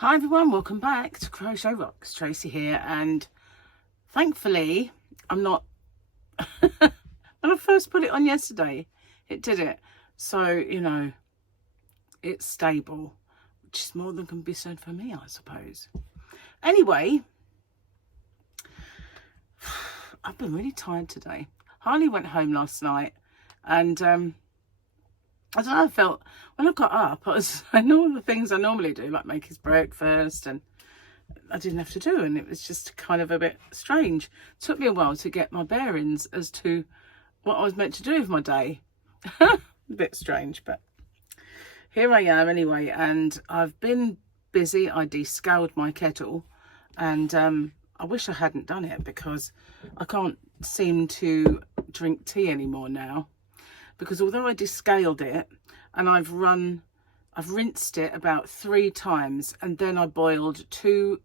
Hi everyone, welcome back to Crochet Rocks. Tracy here, and thankfully I'm not when I first put it on yesterday it did it, so you know it's stable, which is more than can be said for me, I suppose. Anyway, I've been really tired today. Harley went home last night, and I don't know, I felt when I got up, I know all the things I normally do, like make his breakfast, and I didn't have to do, and it was just kind of a bit strange. It took me a while to get my bearings as to what I was meant to do with my day. A bit strange, but here I am anyway, and I've been busy. I descaled my kettle, and I wish I hadn't done it because I can't seem to drink tea anymore now. Because although I descaled it and I've rinsed it about 3 times, and then I boiled 2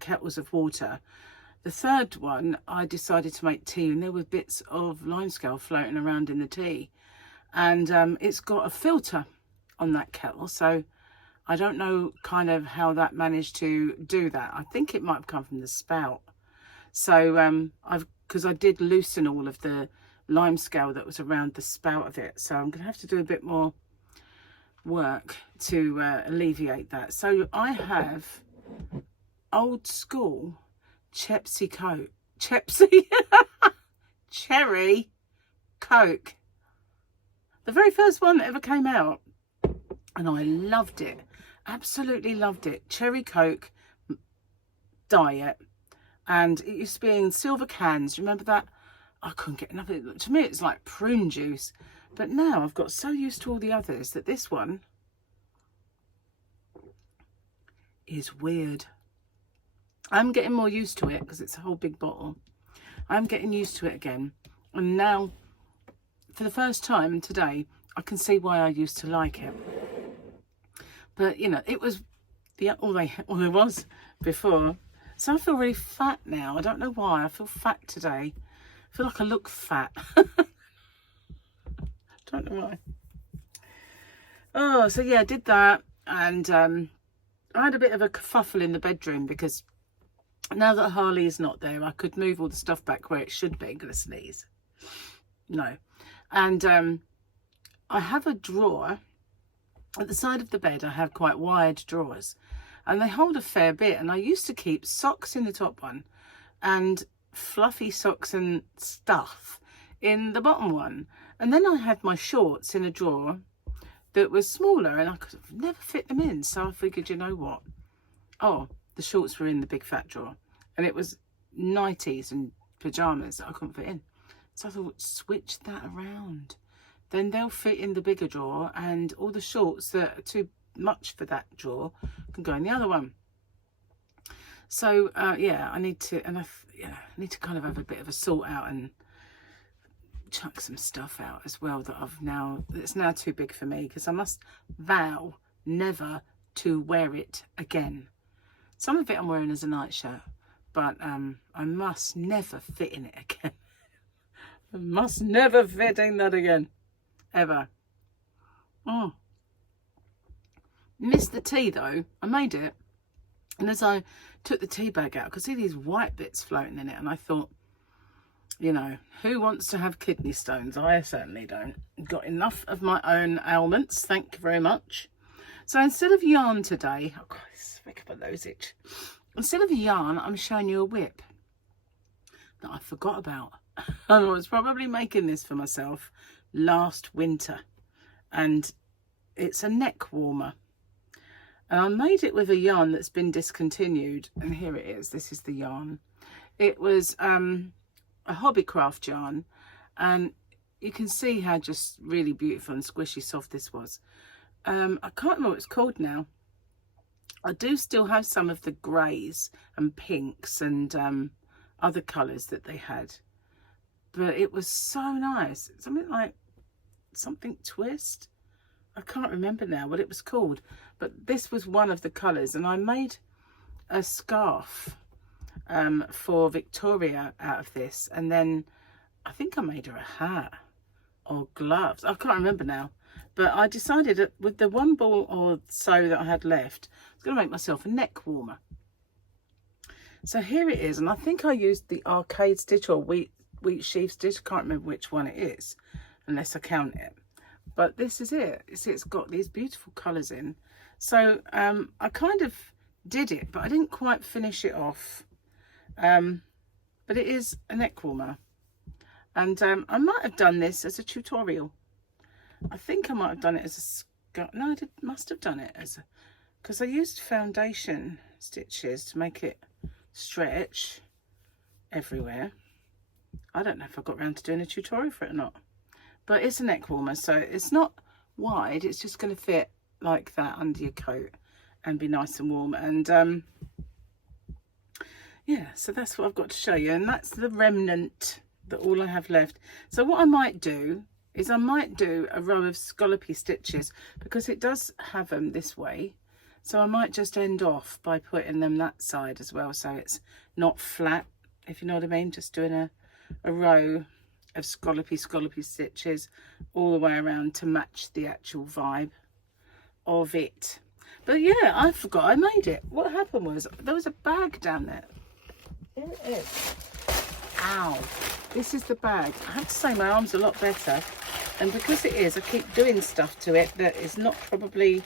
kettles of water. The third one, I decided to make tea, and there were bits of limescale floating around in the tea. And it's got a filter on that kettle, so I don't know kind of how that managed to do that. I think it might have come from the spout. So because I did loosen all of the limescale that was around the spout of it, so I'm gonna have to do a bit more work to alleviate that. So I have old school Cherry Coke, the very first one that ever came out, and I loved it, absolutely loved it. Cherry Coke diet, and it used to be in silver cans. Remember that? I couldn't get enough of it. To me, it's like prune juice. But now I've got so used to all the others that this one is weird. I'm getting more used to it because it's a whole big bottle. I'm getting used to it again. And now, for the first time today, I can see why I used to like it. But, you know, it was all there was before. So I feel really fat now. I don't know why. I feel fat today. I feel like I look fat. Don't know why. Oh, so yeah, I did that, and I had a bit of a kerfuffle in the bedroom because now that Harley is not there, I could move all the stuff back where it should be. I'm gonna sneeze. No. And I have a drawer at the side of the bed. I have quite wide drawers, and they hold a fair bit, and I used to keep socks in the top one and fluffy socks and stuff in the bottom one, and then I had my shorts in a drawer that was smaller, and I could have never fit them in. So I figured, you know what, oh, the shorts were in the big fat drawer, and it was nighties and pajamas that I couldn't fit in. So I thought, switch that around, then they'll fit in the bigger drawer, and all the shorts that are too much for that drawer can go in the other one. So yeah, I need to, and I need to kind of have a bit of a sort out and chuck some stuff out as well that's now too big for me, because I must vow never to wear it again. Some of it I'm wearing as a nightshirt, but I must never fit in it again. I must never fit in that again, ever. Missed the tea though. I made it, and as I took the tea bag out, I could see these white bits floating in it, and I thought, you know, who wants to have kidney stones? I certainly don't. Got enough of my own ailments, thank you very much. So instead of yarn today, oh God, speak up a nose itch. Instead of yarn, I'm showing you a whip that I forgot about. I was probably making this for myself last winter, and it's a neck warmer. And I made it with a yarn that's been discontinued, and here it is. This is the yarn. It was a Hobbycraft yarn, and you can see how just really beautiful and squishy soft this was. I can't remember what it's called now. I do still have some of the greys and pinks and other colours that they had, but it was so nice. Something like something twist. I can't remember now what it was called, but this was one of the colours, and I made a scarf for Victoria out of this, and then I think I made her a hat or gloves. I can't remember now, But I decided that with the one ball or so that I had left, I was going to make myself a neck warmer. So here it is, and I think I used the arcade stitch or wheat sheaf stitch. I can't remember which one it is, unless I count it. But this is it. It's got these beautiful colours in. So I kind of did it, but I didn't quite finish it off. But it is a neck warmer, and I might have done this as a tutorial. I think I might have done it as a no, must have done it as a, because I used foundation stitches to make it stretch everywhere. I don't know if I got around to doing a tutorial for it or not, but it's a neck warmer, so it's not wide, it's just going to fit like that under your coat and be nice and warm. And yeah, so that's what I've got to show you, and that's the remnant, that all I have left. So what I might do is I might do a row of scallopy stitches, because it does have them this way. So I might just end off by putting them that side as well, so it's not flat, if you know what I mean. Just doing a row of scallopy stitches all the way around to match the actual vibe of it. But yeah, I forgot I made it. What happened was there was a bag down there. Here it is. Ow. This is the bag. I have to say my arm's a lot better, and because it is, I keep doing stuff to it that is not probably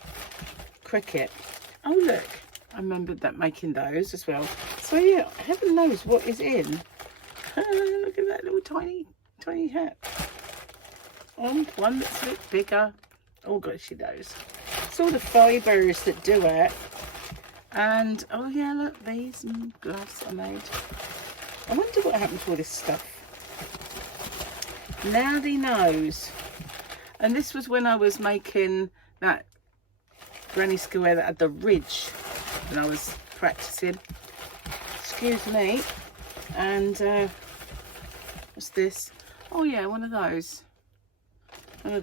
cricket. Oh look, I remembered that, making those as well. So yeah, heaven knows what is in. Look at that little tiny hat. One that's a bit bigger. Oh gosh, she knows. It's all the fibres that do it. And oh yeah, look, these gloves I made. I wonder what happened to all this stuff. Nobody knows. And this was when I was making that granny square that had the ridge, when I was practicing. Excuse me. And what's this? Oh yeah, one of those. I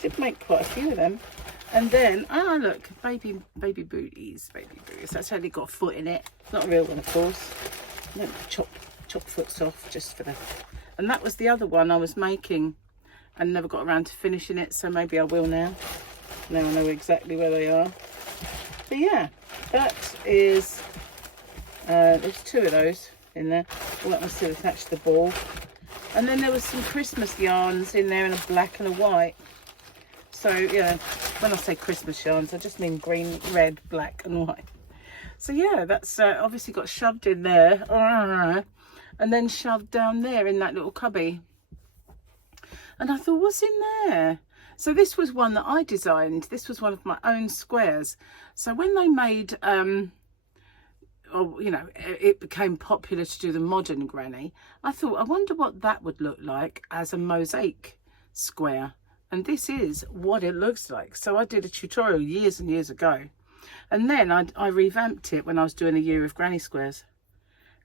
did make quite a few of them. And then, look, baby booties. That's only got a foot in it. It's not a real one, of course. I don't chop foots off just for the. And that was the other one I was making and never got around to finishing it, so maybe I will now. Now I know exactly where they are. But yeah, that is. There's two of those in there. Well, that must have attached the ball. And then there was some Christmas yarns in there in a black and a white. So yeah, when I say Christmas yarns, I just mean green, red, black and white. So yeah, that's obviously got shoved in there, and then shoved down there in that little cubby. And I thought, what's in there? So this was one that I designed. This was one of my own squares. So when they made, or you know, it became popular to do the modern granny, I thought, I wonder what that would look like as a mosaic square. And this is what it looks like. So I did a tutorial years and years ago. And then I revamped it when I was doing a year of granny squares.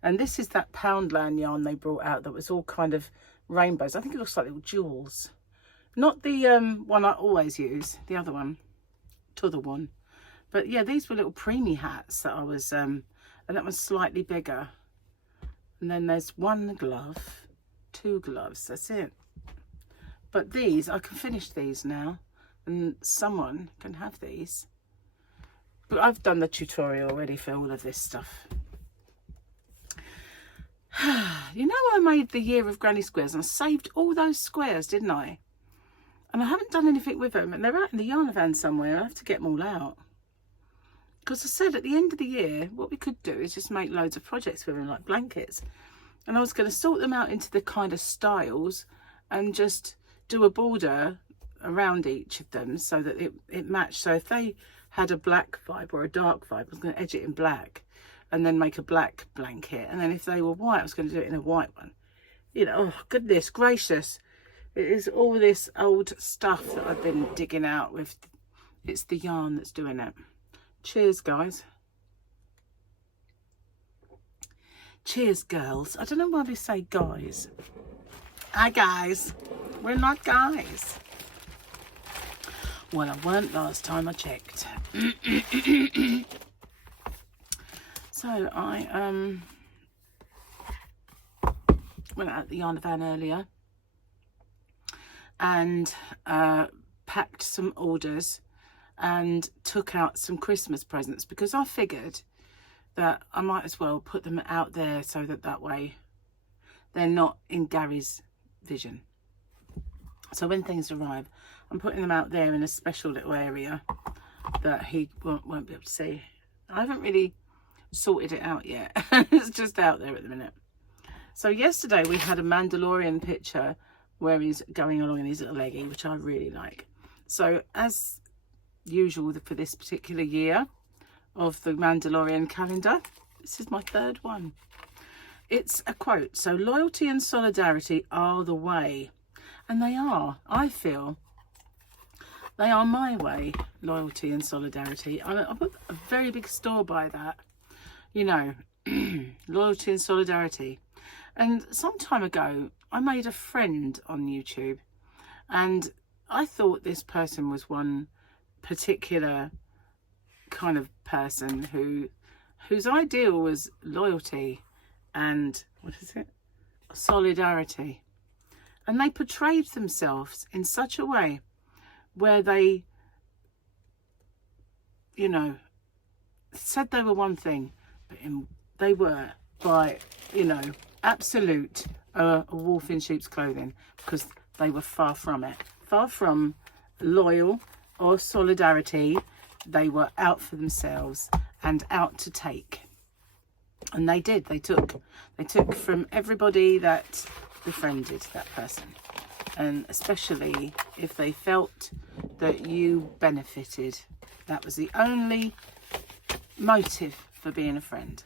And this is that Poundland yarn they brought out that was all kind of rainbows. I think it looks like little jewels. Not the one I always use, the other one, t'other one. But yeah, these were little preemie hats that I was, and that was slightly bigger. And then there's one glove, two gloves, that's it. But these, I can finish these now, and someone can have these. But I've done the tutorial already for all of this stuff. You know, I made the year of granny squares and I saved all those squares, didn't I? And I haven't done anything with them, and they're out in the yarn van somewhere. I have to get them all out. Because I said at the end of the year, what we could do is just make loads of projects with them, like blankets. And I was going to sort them out into the kind of styles and just do a border around each of them so that it matched. So if they had a black vibe or a dark vibe, I was going to edge it in black and then make a black blanket. And then if they were white, I was going to do it in a white one. You know, oh goodness gracious, it is all this old stuff that I've been digging out with. It's the yarn that's doing it. Cheers, guys. Cheers, girls. I don't know why they say guys. Hi, guys. We're not guys. Well, I weren't last time I checked. So I went out the yarn van earlier and packed some orders and took out some Christmas presents, because I figured that I might as well put them out there so that way they're not in Gary's vision. So when things arrive, I'm putting them out there in a special little area that he won't be able to see. I haven't really sorted it out yet. It's just out there at the minute. So yesterday we had a Mandalorian picture where he's going along in his little leggy, which I really like. So as usual for this particular year of the Mandalorian calendar, this is my third one. It's a quote. So loyalty and solidarity are the way. And they are. I feel they are my way, loyalty and solidarity. I put a very big store by that, you know, loyalty and solidarity. And some time ago, I made a friend on YouTube, and I thought this person was one particular kind of person whose ideal was loyalty and, what is it? Solidarity. And they portrayed themselves in such a way where they, you know, said they were one thing, but they were, by, you know, absolute a wolf in sheep's clothing, because they were far from it. Far from loyal or solidarity. They were out for themselves and out to take. And they did. They took from everybody that befriended that person. And especially if they felt that you benefited. That was the only motive for being a friend.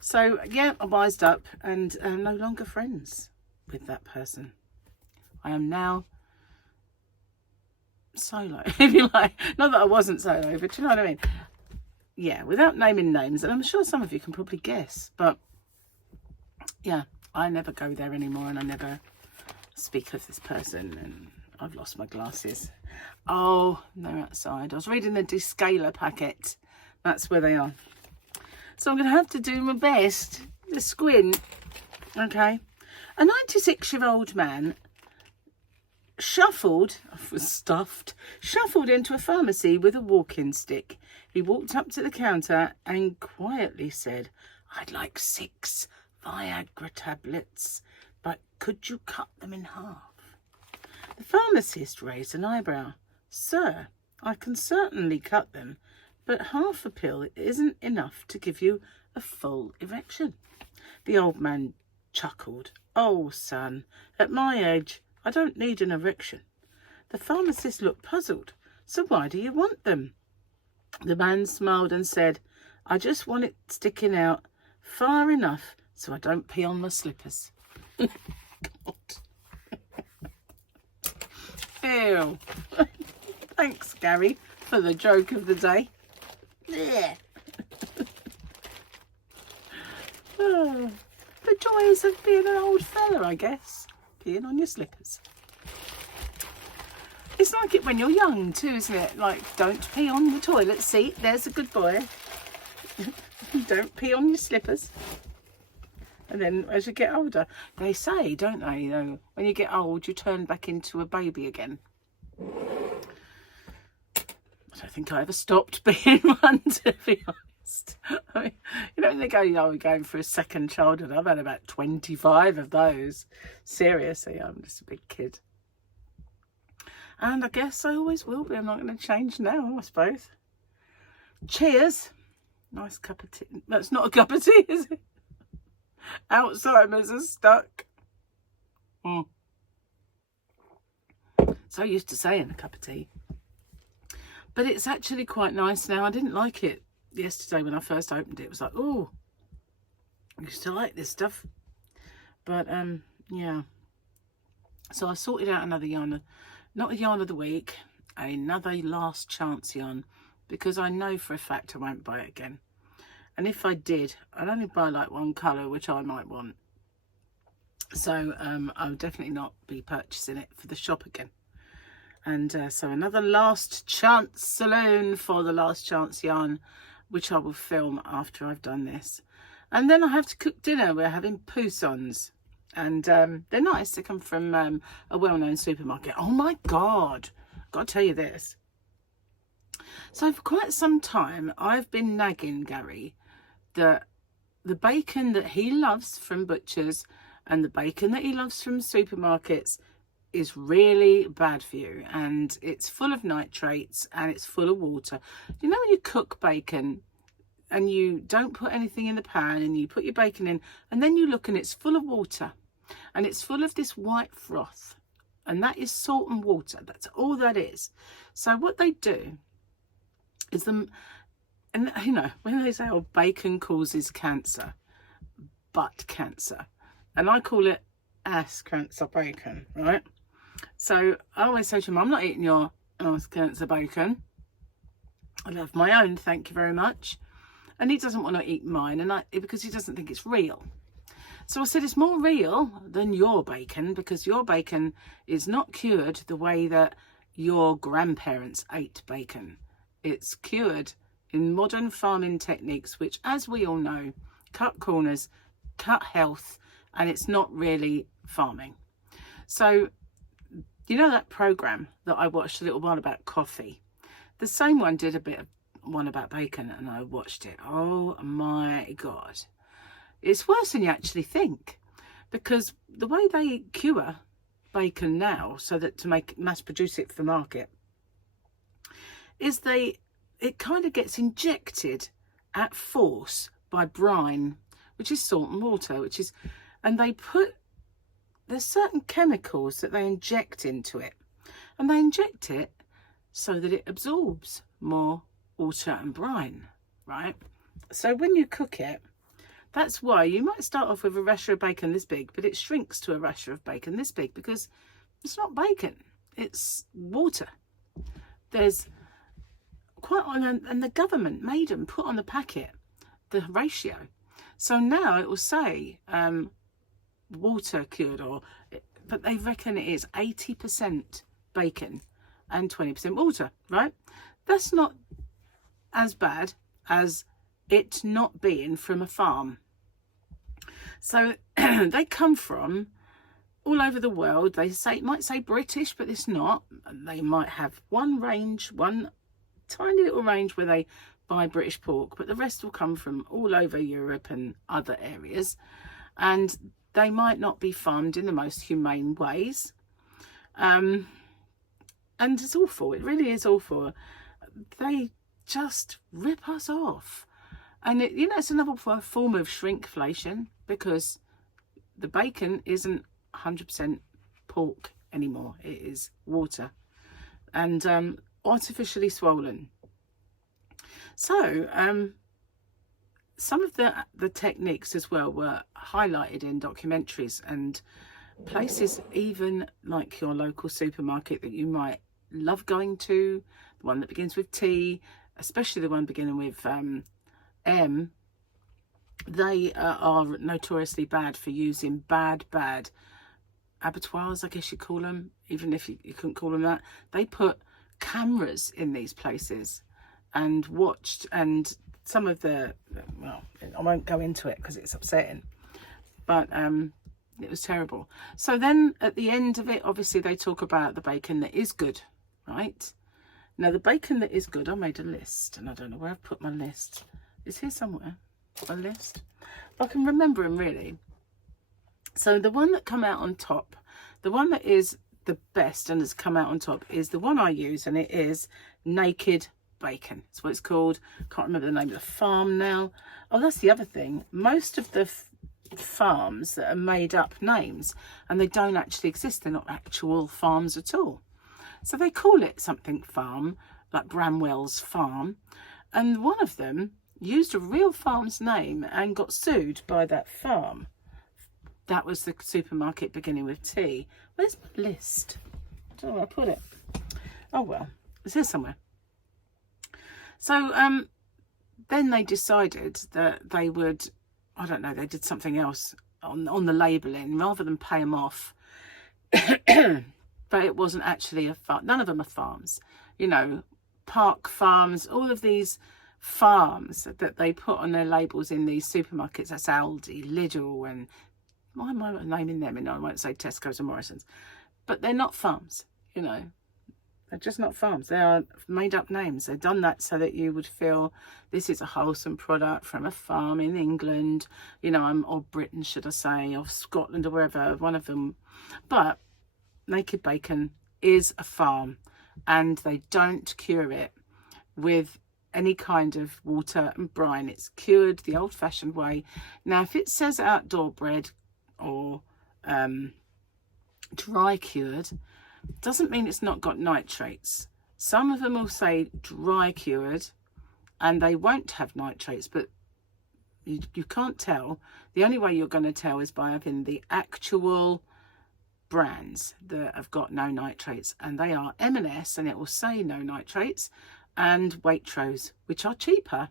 So yeah, I wised up and am no longer friends with that person. I am now solo, if you like. Not that I wasn't solo, but you know what I mean. Yeah, without naming names, and I'm sure some of you can probably guess, but yeah, I never go there anymore, and I never speak of this person, and I've lost my glasses. Oh, they're outside. I was reading the descaler packet. That's where they are. So I'm going to have to do my best to squint. Okay. A 96-year-old man shuffled into a pharmacy with a walking stick. He walked up to the counter and quietly said, "I'd like 6 Viagra tablets, but could you cut them in half?" The pharmacist raised an eyebrow. "Sir, I can certainly cut them, but half a pill isn't enough to give you a full erection." The old man chuckled. "Oh, son, at my age, I don't need an erection." The pharmacist looked puzzled. "So why do you want them?" The man smiled and said, "I just want it sticking out far enough so I don't pee on my slippers." God. Ew. Thanks, Gary, for the joke of the day. Yeah. Oh, the joys of being an old fella, I guess. Peeing on your slippers. It's like it when you're young too, isn't it? Like, don't pee on the toilet seat. There's a good boy. Don't pee on your slippers. And then as you get older, they say, don't they, you know, when you get old, you turn back into a baby again. I don't think I ever stopped being one, to be honest. I mean, you know, they go, "Oh, we're going for a second childhood." I've had about 25 of those. Seriously, I'm just a big kid. And I guess I always will be. I'm not going to change now, I suppose. Cheers. Nice cup of tea. That's not a cup of tea, is it? Alzheimer's are stuck. So used to saying a cup of tea. But it's actually quite nice now. I didn't like it yesterday when I first opened it. It was like, oh, I used to like this stuff. But, yeah. So I sorted out another yarn. Not a yarn of the week. Another last chance yarn. Because I know for a fact I won't buy it again. And if I did, I'd only buy like one colour, which I might want. So I'll definitely not be purchasing it for the shop again. And so another last chance saloon for the last chance yarn, which I will film after I've done this. And then I have to cook dinner. We're having poussons. And they're nice. They come from a well-known supermarket. Oh my God. got to tell you this. So for quite some time, I've been nagging Gary that the bacon that he loves from butchers and the bacon that he loves from supermarkets is really bad for you, and it's full of nitrates and it's full of water. You know when you cook bacon and you don't put anything in the pan and you put your bacon in and then you look and it's full of water and it's full of this white froth, and that is salt and water. That's all that is. So what they do is and you know, when they say, oh, bacon causes cancer, butt cancer, and I call it ass cancer bacon, right? So I always say to him, I'm not eating your ass cancer bacon. I love my own, thank you very much. And he doesn't want to eat mine, and because he doesn't think it's real. So I said, it's more real than your bacon, because your bacon is not cured the way that your grandparents ate bacon. It's cured in modern farming techniques, which, as we all know, cut corners, cut health, and it's not really farming. So, you know that program that I watched a little while about coffee? The same one did a bit of one about bacon, and I watched it. Oh my God. It's worse than you actually think, because the way they cure bacon now, so that to mass produce it for market, is it kind of gets injected at force by brine, which is salt and water, and there's certain chemicals that they inject into it, and they inject it so that it absorbs more water and brine, right? So when you cook it, that's why you might start off with a rasher of bacon this big, but it shrinks to a rasher of bacon this big, because it's not bacon, it's water. There's and the government made them put on the packet the ratio. So now it will say water cured, but they reckon it is 80% bacon and 20% water, right? That's not as bad as it not being from a farm. So they come from all over the world. They might say British, but it's not. They might have one tiny little range where they buy British pork, but the rest will come from all over Europe and other areas, and they might not be farmed in the most humane ways, and it's awful. It really is awful. They just rip us off, and it's another form of shrinkflation, because the bacon isn't 100% pork anymore. It is water and artificially swollen. So some of the techniques as well were highlighted in documentaries, and places even like your local supermarket that you might love going to, the one that begins with T, especially the one beginning with M, they are notoriously bad for using bad abattoirs, I guess you call them, even if you couldn't call them that. They put cameras in these places and watched, and some of the, well, I won't go into it because it's upsetting, but it was terrible. So then at the end of it, obviously they talk about the bacon that is good, right? Now the bacon that is good, I made a list, and I don't know where I've put my list. It's here somewhere, a list. If I can remember them really. So the one that come out on top, the one that is the best and has come out on top, is the one I use, and it is naked bacon. That's what it's called. Can't remember the name of the farm now. Oh, that's the other thing. Most of the farms that are made up names, and they don't actually exist. They're not actual farms at all. So they call it something farm, like Bramwell's farm. And one of them used a real farm's name and got sued by that farm. That was the supermarket beginning with T. Where's my list? I don't know where I put it. Oh well, it's here somewhere. So then they decided that they would, I don't know, they did something else on the labelling rather than pay them off. But it wasn't actually a farm. None of them are farms. You know, Park Farms, all of these farms that they put on their labels in these supermarkets. That's Aldi, Lidl, and why am I naming them? And I won't say Tesco's and Morrison's. But they're not farms, you know. They're just not farms. They are made up names. They've done that so that you would feel this is a wholesome product from a farm in England, you know, or Britain, should I say, or Scotland, or wherever, one of them. But Naked Bacon is a farm, and they don't cure it with any kind of water and brine. It's cured the old-fashioned way. Now, if it says outdoor bred or dry cured, doesn't mean it's not got nitrates. Some of them will say dry cured and they won't have nitrates, but you can't tell. The only way you're going to tell is by having the actual brands that have got no nitrates, and they are M&S, and it will say no nitrates, and Waitrose, which are cheaper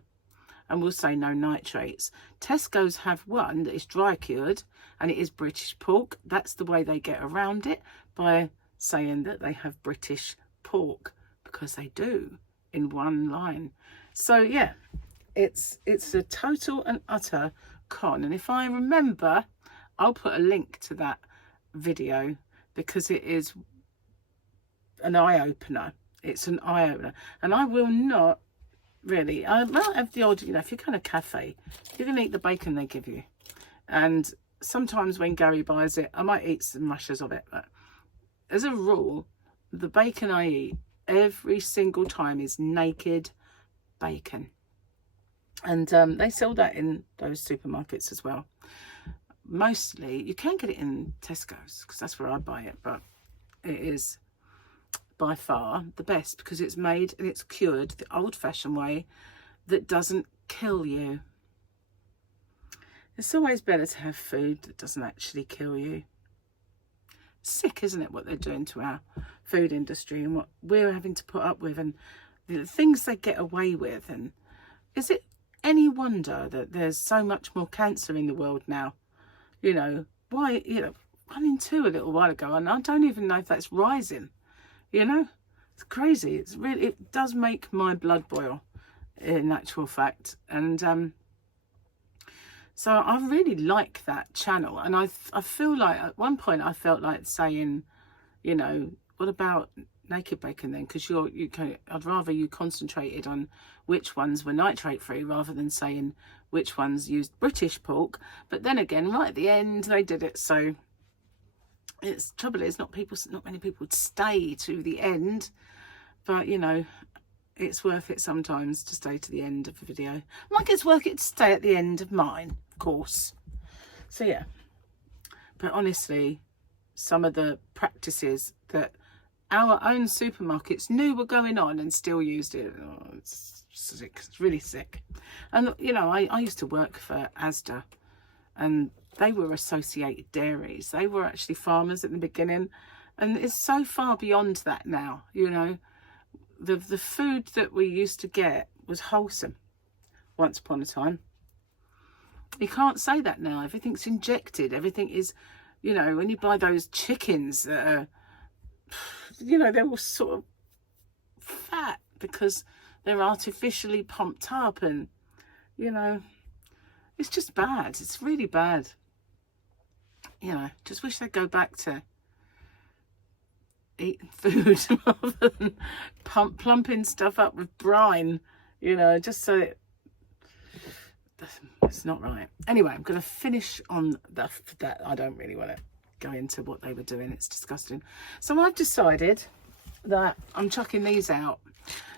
and will say no nitrates. Tesco's have one that is dry cured and it is British pork. That's the way they get around it, by saying that they have British pork, because they do in one line. So yeah, it's a total and utter con. And if I remember, I'll put a link to that video, because it is an eye-opener. It's an eye-opener, and I will not really, I might have the odd, you know, if you're kind of cafe, you're gonna eat the bacon they give you, and sometimes when Gary buys it, I might eat some rashers of it, but as a rule, the bacon I eat every single time is naked bacon. And they sell that in those supermarkets as well. Mostly, you can get it in Tesco's, because that's where I buy it, but it is by far the best, because it's made and it's cured the old-fashioned way that doesn't kill you. It's always better to have food that doesn't actually kill you. Sick, isn't it, what they're doing to our food industry and what we're having to put up with, and the things they get away with. And is it any wonder that there's so much more cancer in the world now? You know, why, you know, 1 in 2 a little while ago, and I don't even know if that's rising. You know, it's crazy. It's really, it does make my blood boil, in actual fact. And so I really like that channel, and I feel like at one point I felt like saying, you know, what about Naked Bacon then? Because I'd rather you concentrated on which ones were nitrate-free rather than saying which ones used British pork. But then again, right at the end they did it, so it's trouble is not many people would stay to the end, but you know, it's worth it sometimes to stay to the end of a video. Like it's worth it to stay at the end of mine, of course. So yeah, but honestly, some of the practices that our own supermarkets knew were going on and still used it, oh, it's sick. It's really sick. And you know, I used to work for Asda, and they were associated dairies. They were actually farmers at the beginning, and it's so far beyond that now. You know, the food that we used to get was wholesome once upon a time. You can't say that now. Everything's injected. Everything is, you know, when you buy those chickens that are, you know, they're all sort of fat because they're artificially pumped up, and you know, it's just bad. It's really bad. You know, just wish they'd go back to eating food rather than plumping stuff up with brine, you know, just so it's not right. Anyway, I'm going to finish on that. I don't really want to go into what they were doing. It's disgusting. So I've decided that I'm chucking these out.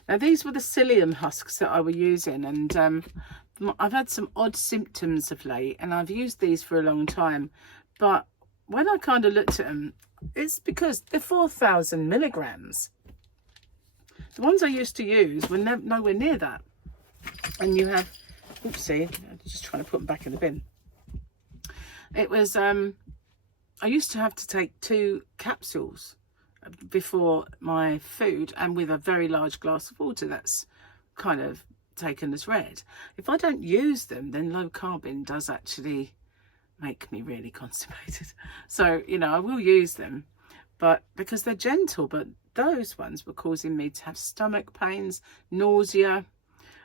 Now, these were the psyllium husks that I were using, and I've had some odd symptoms of late, and I've used these for a long time. But when I kind of looked at them, it's because they're 4,000 milligrams. The ones I used to use were nowhere near that. And you have, oopsie, I'm just trying to put them back in the bin. It was, I used to have to take 2 capsules before my food, and with a very large glass of water that's kind of taken as read. If I don't use them, then low carbon does actually make me really constipated. So, you know, I will use them, but because they're gentle. But those ones were causing me to have stomach pains, nausea,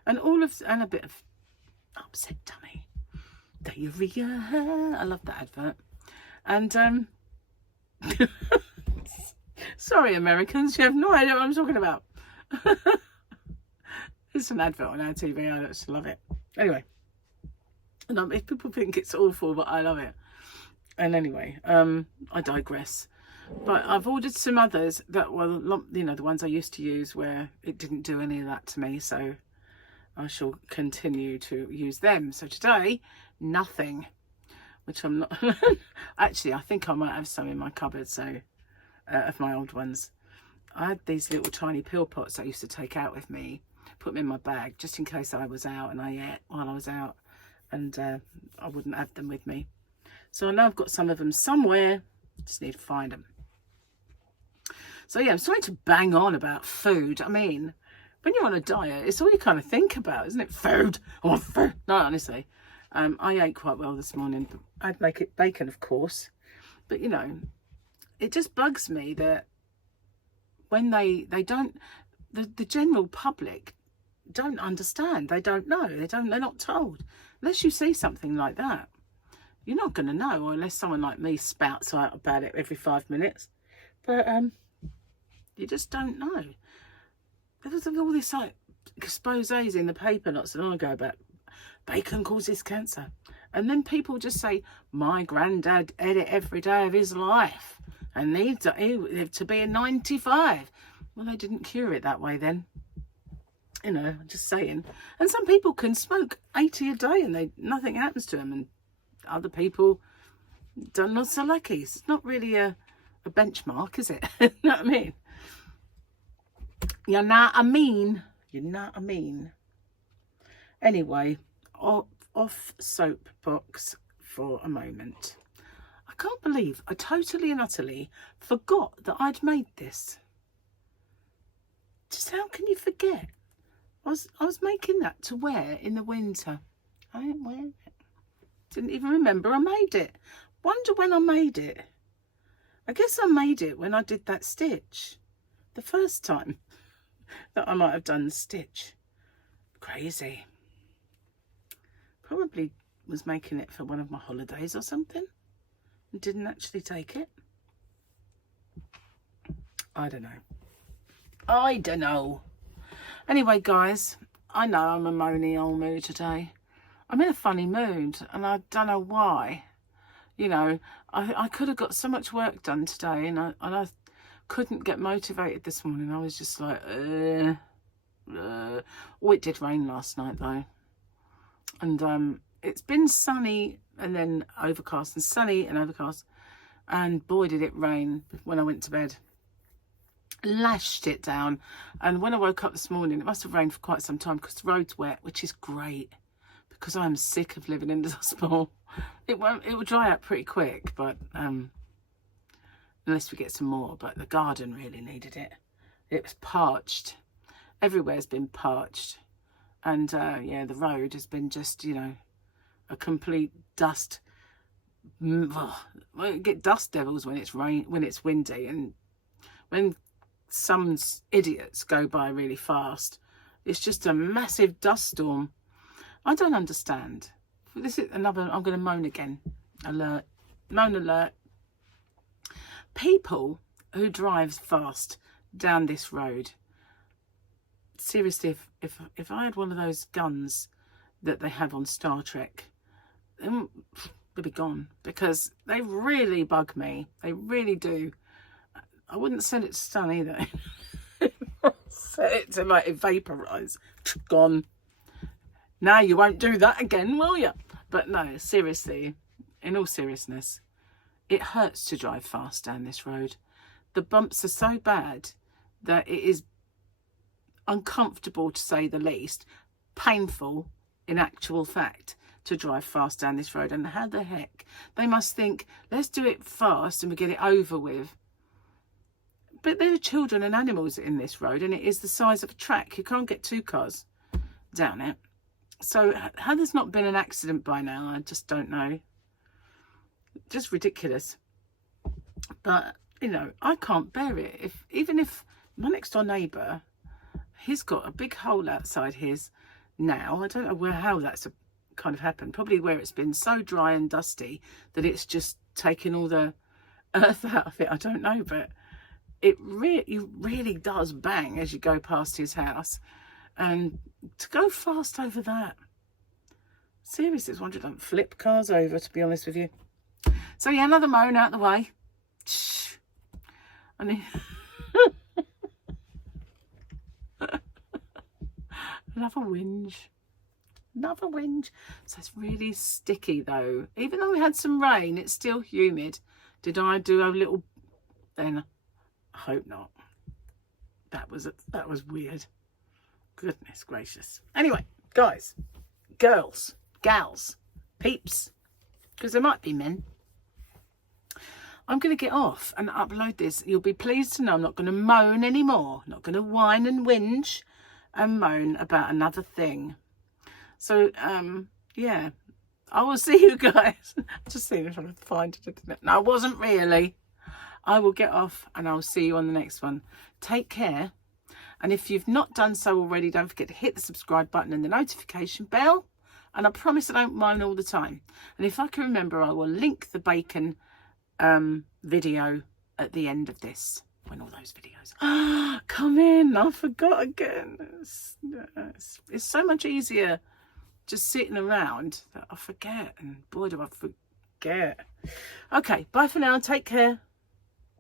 and a bit of upset tummy, diarrhea. I love that advert. And Sorry, Americans, you have no idea what I'm talking about. It's an advert on our TV. I just love it. Anyway, and if people think it's awful, but I love it. And anyway, I digress. But I've ordered some others that were, you know, the ones I used to use where it didn't do any of that to me. So I shall continue to use them. So today, nothing, which I'm not. Actually, I think I might have some in my cupboard. So of my old ones, I had these little tiny pill pots I used to take out with me, put them in my bag just in case I was out and I ate while I was out, and I wouldn't have them with me. So I know I've got some of them somewhere. Just need to find them. So yeah, I'm starting to bang on about food. I mean, when you're on a diet, it's all you kind of think about, isn't it? Food. I want food. No, honestly. I ate quite well this morning. I'd make it bacon, of course. But, you know, it just bugs me that when they don't, the general public don't understand. They don't know. They're not told. Unless you see something like that, you're not going to know, or unless someone like me spouts out about it every 5 minutes. But you just don't know. There was all this like exposés in the paper not so long ago about bacon causes cancer, and then people just say, my granddad ate it every day of his life and he lived to be 95. Well, they didn't cure it that way then, you know, just saying. And some people can smoke 80 a day and nothing happens to them, and other people don't, not so lucky. It's not really a benchmark, is it? You know what I mean? You're not a mean. You're not a mean. Anyway, off soapbox for a moment. I can't believe I totally and utterly forgot that I'd made this. Just how can you forget? I was making that to wear in the winter. I didn't wear it. Didn't even remember I made it. Wonder when I made it. I guess I made it when I did that stitch. The first time that I might have done the stitch. Crazy. Probably was making it for one of my holidays or something and didn't actually take it. I don't know. Anyway, guys, I know I'm a moany old mood today. I'm in a funny mood and I don't know why. You know, I could have got so much work done today, and I couldn't get motivated this morning. I was just like, Oh, it did rain last night though. And it's been sunny and then overcast, and sunny and overcast. And boy, did it rain when I went to bed. Lashed it down. And when I woke up this morning, it must have rained for quite some time because the road's wet, which is great because I'm sick of living in the Dust Bowl. It will dry out pretty quick, but unless we get some more. But the garden really needed it. It was parched. Everywhere's been parched. And yeah, the road has been just, you know, a complete dust. Well, you get dust devils when it's windy, and when some idiots go by really fast, it's just a massive dust storm. I don't understand. This is another, I'm going to moan again. Alert. Moan alert. People who drive fast down this road. Seriously, if I had one of those guns that they have on Star Trek, then they'd be gone, because they really bug me. They really do. I wouldn't send it to stun either. Set it to like vaporize. Gone. Now you won't do that again, will you? But no, seriously, in all seriousness, it hurts to drive fast down this road. The bumps are so bad that it is uncomfortable, to say the least, painful in actual fact, to drive fast down this road. And how the heck they must think, let's do it fast and we get it over with. But there are children and animals in this road, and it is the size of a track. You can't get two cars down it. So how there's not been an accident by now, I just don't know. Just ridiculous. But, you know, I can't bear it. Even if my next door neighbour, he's got a big hole outside his now. I don't know how that's kind of happened. Probably where it's been so dry and dusty that it's just taken all the earth out of it. I don't know, but it really does bang as you go past his house. And to go fast over that, seriously, it's one you don't flip cars over, to be honest with you. So yeah, another moan out the way. And another whinge. Another whinge. So it's really sticky though. Even though we had some rain, it's still humid. Did I do a little then? I hope not. That was weird. Goodness gracious. Anyway, guys, girls, gals, peeps, because there might be men. I'm going to get off and upload this. You'll be pleased to know I'm not going to moan anymore. Not going to whine and whinge and moan about another thing. So, yeah, I will see you guys. Just seeing if I can find it. No, I wasn't really. I will get off and I'll see you on the next one. Take care. And if you've not done so already, don't forget to hit the subscribe button and the notification bell. And I promise I don't whine all the time. And if I can remember, I will link the bacon video at the end of this, when all those videos come in. I forgot again. It's so much easier just sitting around that I forget, and boy do I forget. Okay, bye for now. Take care.